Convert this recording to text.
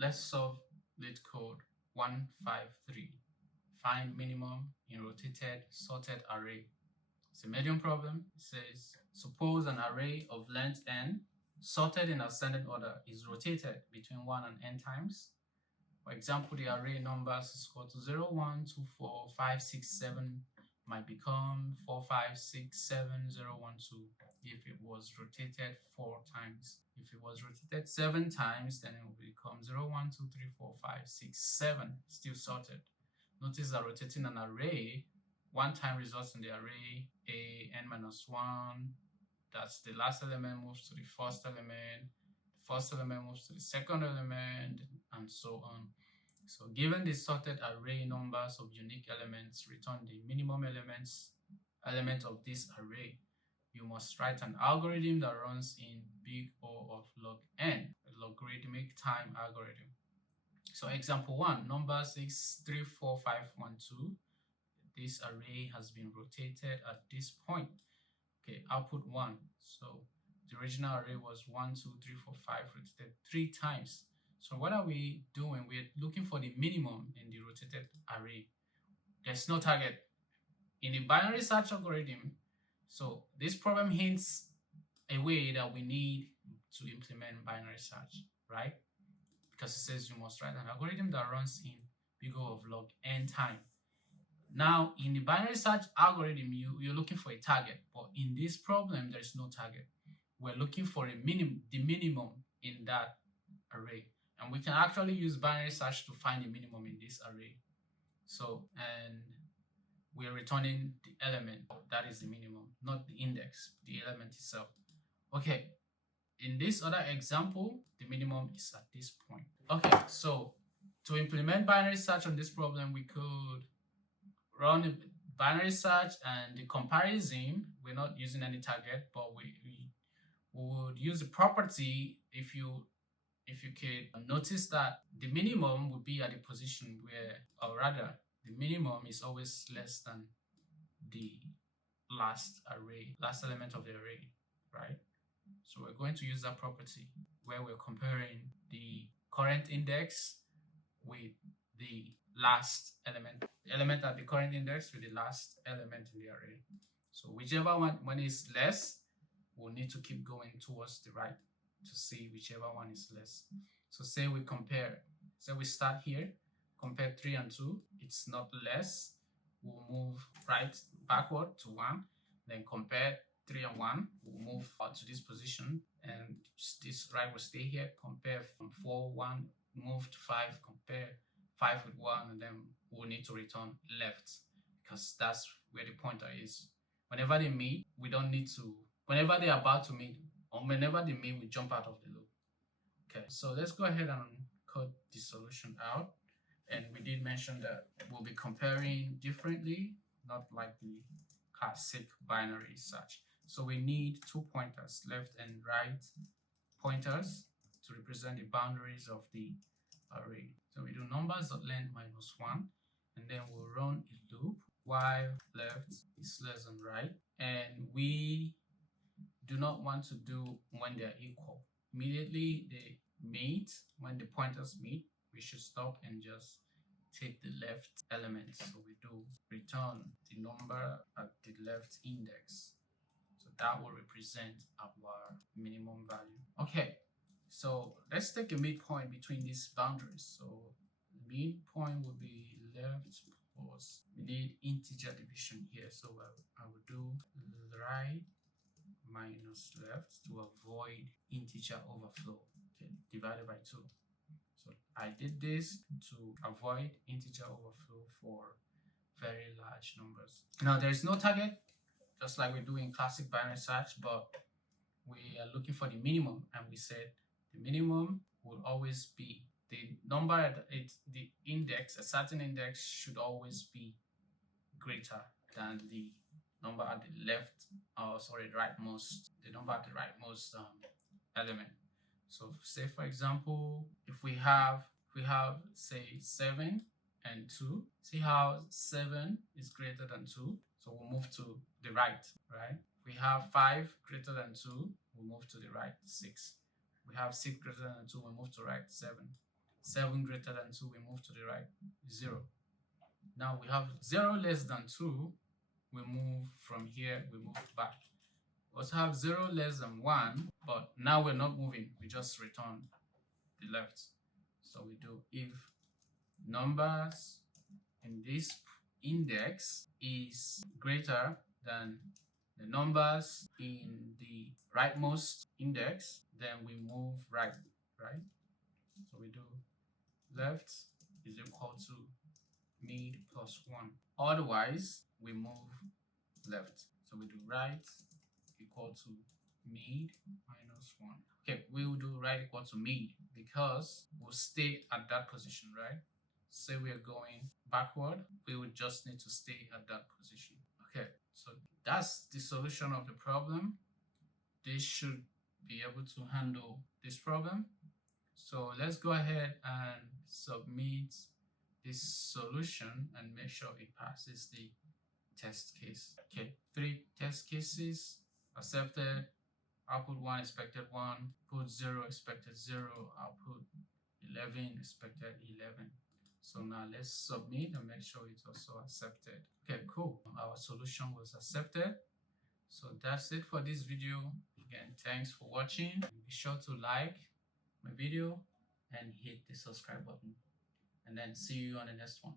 Let's solve Leetcode 153. Find minimum in rotated sorted array. It's a medium problem. It says, suppose an array of length n sorted in ascending order is rotated between 1 and n times. For example, the array numbers is equal to 0, 1, 2, 4, 5, 6, 7 might become 4, 5, 6, 7, 0, 1, 2 if it was rotated 4 times. If it was rotated 7 times, then it will become 0, 1, 2, 3, 4, 5, 6, 7, still sorted. Notice that rotating an array one time results in the array a n minus 1. That's the last element moves to the first element. The first element moves to the second element, and so on. So given the sorted array numbers of unique elements, return the minimum element of this array. You must write an algorithm that runs in big O of log n, a logarithmic time algorithm. So example 1, number 6, 3, 4, 5, 1, 2. This array has been rotated at this point. Okay, output 1. So the original array was 1, 2, 3, 4, 5, rotated 3 times. So what are we doing? We're looking for the minimum in the rotated array. There's no target. In the binary search algorithm, so this problem hints a way that we need to implement binary search, right? Because it says you must write an algorithm that runs in big O of log n time. Now, in the binary search algorithm, you're looking for a target, but in this problem, there's no target. We're looking for the minimum in that array. And we can actually use binary search to find the minimum in this array. So, and we're returning the element that is the minimum, not the index, the element itself. Okay, in this other example, the minimum is at this point. Okay, so to implement binary search on this problem, we could run a binary search and the comparison. We're not using any target, but we would use the property. If you could notice that the minimum would be at the position where, or rather, the minimum is always less than the last element of the array, right? So we're going to use that property where we're comparing the current index with the last element, the element at the current index with the last element in the array. So whichever one is less, we'll need to keep going towards the right to see whichever one is less. So say we start here, compare 3 and 2, it's not less. We'll move right backward to 1, then compare 3 and 1, we'll move to this position, and this right will stay here, compare from 4, 1, move to 5, compare 5 with 1, and then we'll need to return left because that's where the pointer is. Whenever they meet, we don't need to, whenever they're about to meet, or whenever they meet, we jump out of the loop. Okay, so let's go ahead and code the solution out. And we did mention that we'll be comparing differently, not like the classic binary search. So we need 2 pointers, left and right pointers, to represent the boundaries of the array. So we do numbers.length minus 1, and then we'll run a loop while left is less than right. And we do not want to do when they're equal. Immediately they meet, when the pointers meet, we should stop and just take the left element. So we do return the number at the left index. So that will represent our minimum value. Okay, so let's take a midpoint between these boundaries. So midpoint will be left plus, we need integer division here. So I will do right minus left to avoid integer overflow. Okay, divided by 2. So I did this to avoid integer overflow for very large numbers. Now there is no target, just like we do in classic binary search, but we are looking for the minimum, and we said the minimum will always be the number at the index. A certain index should always be greater than the number at the rightmost, the number at the rightmost element. So say for example, if we have say 7 and 2, see how 7 is greater than 2, so we'll move to the right. If we have 5 greater than 2, we'll move to the right, 6. We have 6 greater than 2, we'll move to right, 7. 7 greater than 2, we move to the right, 0. Now we have 0 less than 2, we move from here, we move back. We also have 0 less than 1, but now we're not moving, we just return the left. So we do if numbers in this index is greater than the numbers in the rightmost index, then we move right, right? So we do left is equal to mid plus 1. Otherwise, we move left. So we do right equal to mid minus 1. Okay, we will do right equal to mid because we'll stay at that position, right? Say we're going backward, we would just need to stay at that position. Okay, so that's the solution of the problem. This should be able to handle this problem. So let's go ahead and submit this solution and make sure it passes the test case. Okay, 3 test cases accepted. Output 1 expected 1, put 0 expected 0, output 11 expected 11. So now let's submit and make sure it's also accepted. Okay, cool. Our solution was accepted. So that's it for this video. Again, thanks for watching. Be sure to like my video and hit the subscribe button. And then see you on the next one.